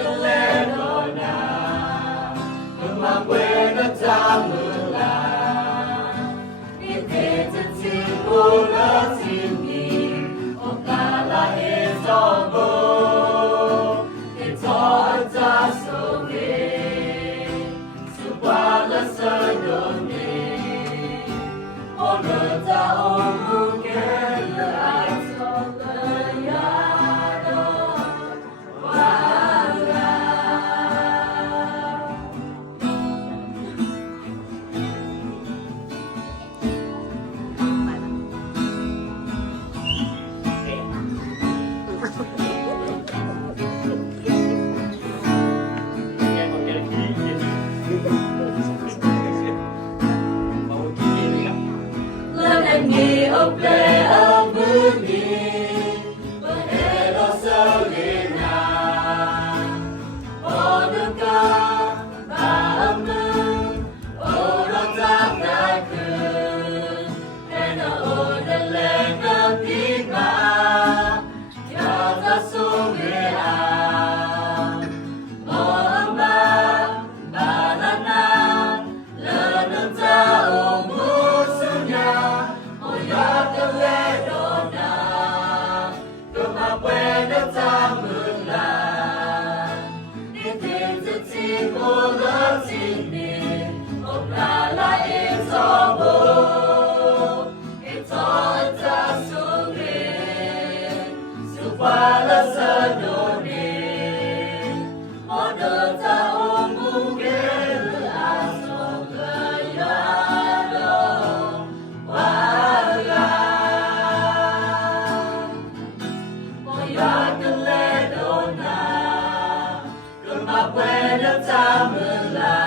Gallerona, Uma buena tamula, Ipete pula tini, Okala ezogo, Etota sobe, Subala sadone, Onata omukele asolayado, Wala. Ni ople abuni Bahero selina Oduka Baamu Orang tak nakun Kena odele ketika Yata sumia Moamba Balanan Lenung tahu musuhnya Ya Gallerona, Uma buena tamula, Ipete pula tini, Okala ezogo, Etota sobe, Subala sadone, Onata omukele asolayado, Wala. Ya Gallerona, Uma buena tamula,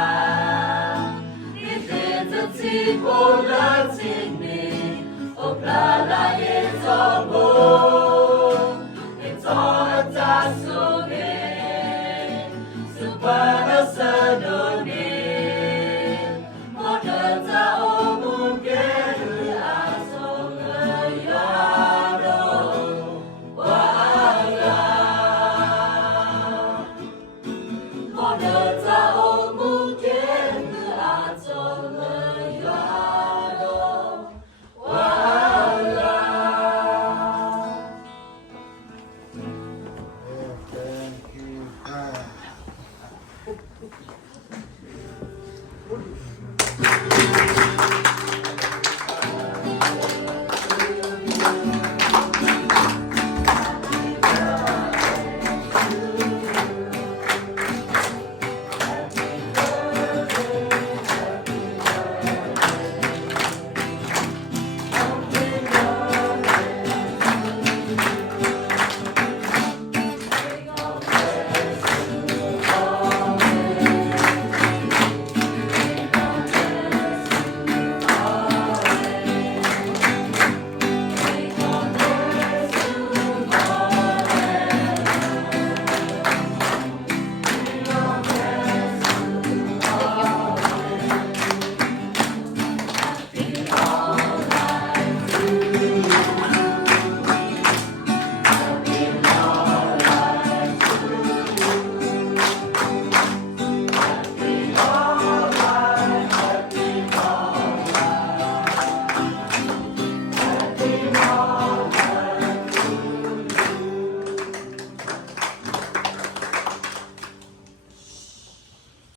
Ipete pula tini, Okala ezogo, Etota sobe, Subala